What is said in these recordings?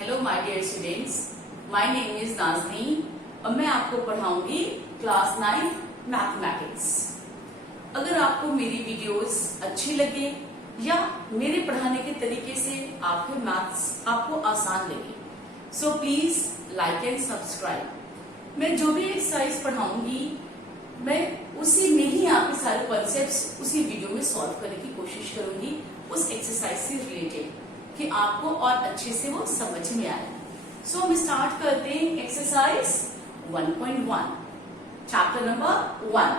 Hello my dear students, my name is Nazni और मैं आपको पढ़ाऊंगी क्लास 9 मैथमेटिक्स। अगर आपको मेरी वीडियोस अच्छी लगे या मेरे पढ़ाने के तरीके से आपके मैथ्स आपको आसान लगे, so please like and subscribe. मैं जो भी एक्सरसाइज पढ़ाऊंगी मैं उसी में ही आपके सारे कॉन्सेप्ट्स उसी वीडियो में सॉल्व करने की कोशिश करूंगी, उस एक्सरसाइज से रिलेटेड, कि आपको और अच्छे से वो समझ में आए। सो हम स्टार्ट करते हैं एक्सरसाइज 1.1, चैप्टर नंबर 1।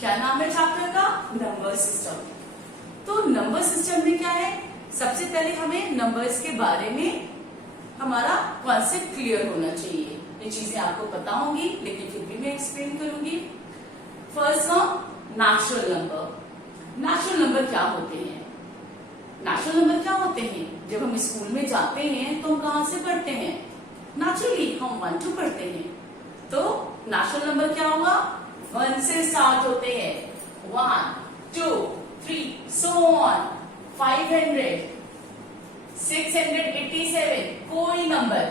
क्या नाम है चैप्टर का? Number system. तो नंबर सिस्टम में क्या है, सबसे पहले हमें नंबर्स के बारे में हमारा कॉन्सेप्ट क्लियर होना चाहिए। ये चीजें आपको पता होंगी लेकिन फिर भी मैं एक्सप्लेन करूंगी। First natural number. Natural number क्या होते हैं? नेचुरल नंबर क्या होते हैं? जब हम स्कूल में जाते हैं तो हम कहां से पढ़ते हैं? नेचुरली हम 1 2 पढ़ते हैं। तो नेचुरल नंबर क्या होगा? 1 से स्टार्ट होते हैं। 1 2 3 so on, 500 687, कोई नंबर,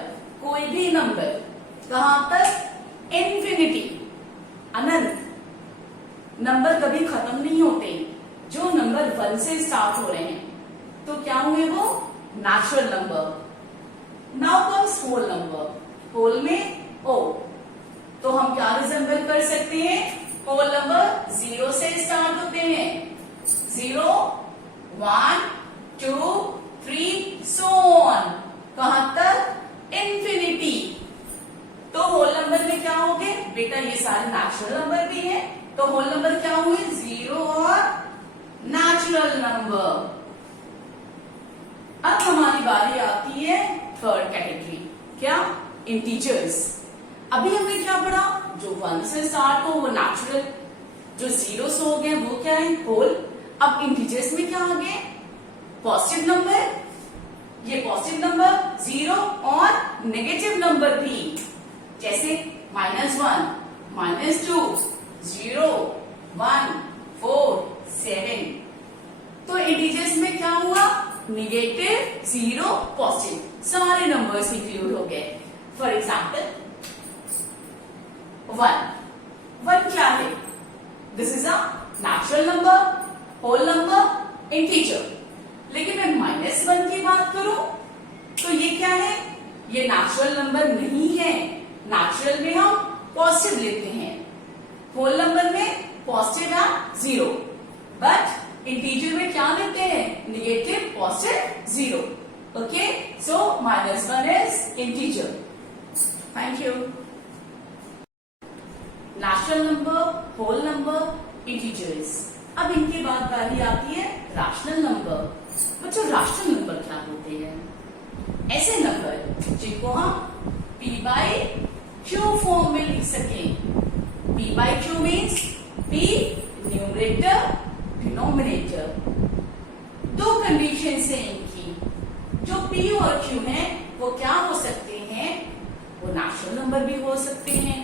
कोई भी नंबर, कहां तक? इन्फिनिटी, अनंत। नंबर कभी खत्म नहीं होते। जो नंबर 1 से स्टार्ट हो रहे हैं तो क्या हुए वो? Natural number. Now comes whole number. Whole में ओ, तो हम क्या रिजेंबल कर सकते हैं? होल नंबर 0 से स्टार्ट होते हैं। 0 1 2 3 so on, कहां तक? इन्फिनिटी। तो होल नंबर में क्या हो गए बेटा? ये सारे नेचुरल नंबर भी हैं, तो होल नंबर क्या हुए? 0 और नेचुरल नंबर। अब हमारी बारी आती है थर्ड कैटेगरी। क्या? इंटीजर्स। अभी हमने क्या पढ़ा? जो 1 से स्टार्ट हो वो नेचुरल, जो 0 से हो गए वो क्या है? होल। अब इंटीजर्स में क्या आ गए? Positive number. ये पॉजिटिव नंबर 0 और नेगेटिव नंबर भी, जैसे -1 -2 0 1 4 7। तो इंटीजर्स में क्या हुआ? नेगेटिव 0 पॉजिटिव, सारे नंबर्स इंक्लूड हो गए। फॉर एग्जाम्पल 1 क्या है? This is a natural number, whole number, integer. लेकिन मैं -1 की बात करूं तो ये क्या है? ये नेचुरल नंबर नहीं है। नेचुरल में हम पॉजिटिव लेते हैं, होल नंबर में पॉजिटिव है 0, बट इंटीजर में क्या लेते हैं? Negative positive 0। Okay, so -1 is integer. Thank you. Natural number, whole number, integers. अब इनके बाद बारी आती है रैशनल नंबर। बच्चों रैशनल नंबर क्या होते हैं? ऐसे नंबर जिनको हम p/q फॉर्म में लिख सकें। p/q means p numerator, denominator. दो कंडीशन है इनकी। जो p और q है वो क्या हो सकते हैं? वो नेचुरल नंबर भी हो सकते हैं,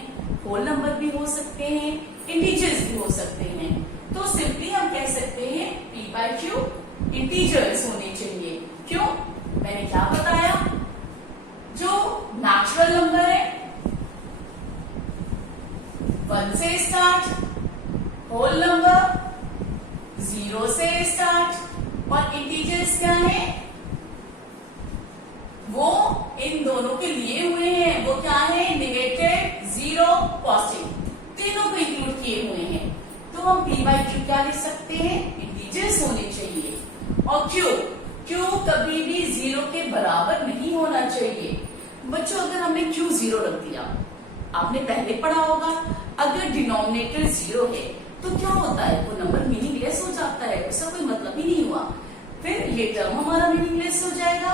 होल नंबर भी हो सकते हैं, इंटीजर्स भी हो सकते हैं। तो सिंपली हम कह सकते हैं p/q इंटीजर्स होने चाहिए। क्यों? मैंने क्या बताया? जो नेचुरल नंबर है 1 से स्टार्ट, होल नंबर 0 से स्टार्ट, और इंटीजर्स क्या है? वो इन दोनों के लिए हुए हैं। वो क्या है? नेगेटिव 0 पॉजिटिव, तीनों को इंक्लूड किए हुए हैं। तो हम p/q क्या लिख सकते हैं? इंटीजर्स होने चाहिए। और q कभी भी 0 के बराबर नहीं होना चाहिए। बच्चों अगर हमने q 0 रख दिया, आपने पहले पढ़ा होगा, अगर डिनोमिनेटर 0 है तो क्या होता है? वो नंबर मीनिंगलेस हो जाता है, उसका कोई मतलब ही नहीं हुआ, फिर ये टर्म हमारा मीनिंगलेस हो जाएगा।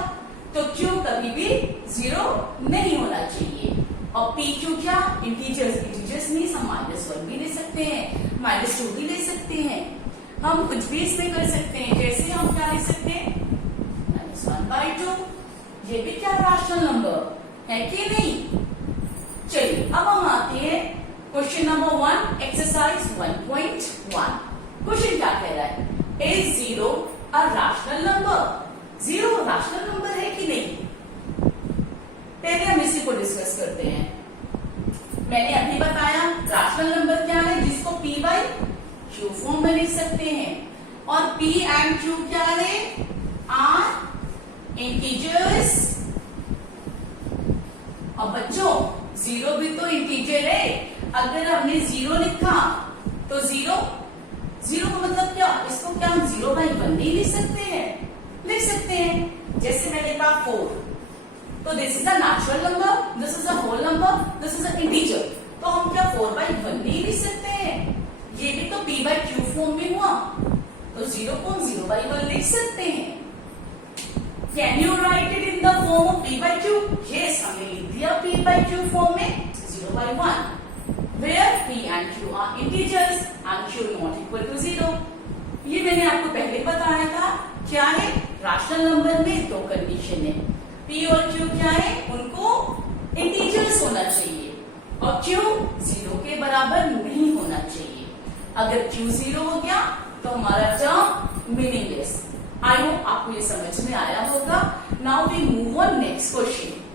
तो q कभी भी 0 नहीं होना चाहिए। और pq क्या? इंटीजर्स मीन्स हम -1 भी ले सकते हैं, -2 भी ले सकते हैं, हम कुछ भी इसमें कर सकते हैं। जैसे हम क्या ले सकते हैं? -1/2। ये भी क्या रैशनल नंबर है कि नहीं? चलिए अब हम आते हैं क्वेश्चन नंबर 1, एक्सरसाइज 1.1। क्वेश्चन क्या कह रहा है? Is 0 a rational number? 0 rational number है कि नहीं? मैंने अभी बताया रैशनल नंबर क्या है, जिसको P बाई Q फॉर्म में लिख सकते हैं, और P एंड Q क्या है, आर इंटीजर्स। और बच्चों जीरो भी तो इंटीजर है, अगर हमने जीरो लिखा तो जीरो का मतलब क्या, इसको क्या हम 0/1 नहीं लिख सकते हैं, लिख सकते हैं। जैसे मैंने कहा 4, तो this is a natural number, this is a whole number, this is a integer, तो हम क्या 4/1 नहीं लिख सकते हैं। ये भी तो P बाई Q फॉर्म में हुआ, तो 0 को हम 0/1 लिख सकते हैं। Can you right it in the form of P by Q? Yes, हमने लिख दिया P बाई Q फॉर्म में 0/1, where P and Q are integers and Q not equal to 0। ये मैंने आपको पहले बताया था। क्या है, रैशनल नंबर में दो कंडीशन है, P और Q क्या है, उनको इंटीजर्स होना चाहिए और Q 0 के बराबर नहीं होना चाहिए। अगर Q 0 हो गया तो हमारा टर्म मीनिंगलेस। आई होप आपको ये समझ में आया होगा। Now we move on next question.